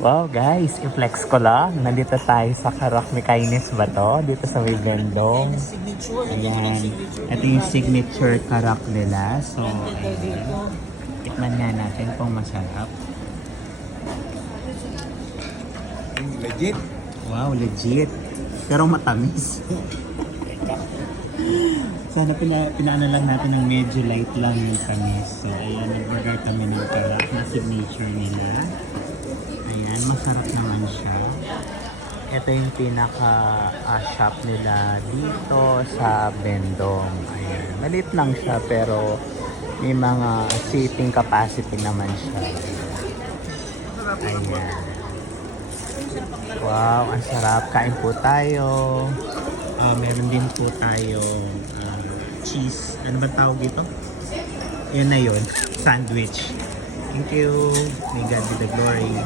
Wow guys, i-flex ko lang. Nandito tayo sa Karak Mikainis ba to? Dito sa may Bendong. Ayan. Ito yung signature Karak nila. So, ayan. Tikman nga natin kung masarap. Legit. Wow, legit. Pero matamis. Sana pinaano lang natin ng medyo light lang yung tamis. So, ayan. Nag-order kami ng Karak na signature nila. Ayan, masarap naman siya. Ito yung pinaka-shop nila dito sa Bendong. Ayan, maliit lang siya pero may mga seating capacity naman siya. Ayan. Wow, ang sarap. Kain po tayo. Meron din po tayong cheese. Ano ba tawag dito? Yun na yun. Sandwich. Thank you. May God be the glory.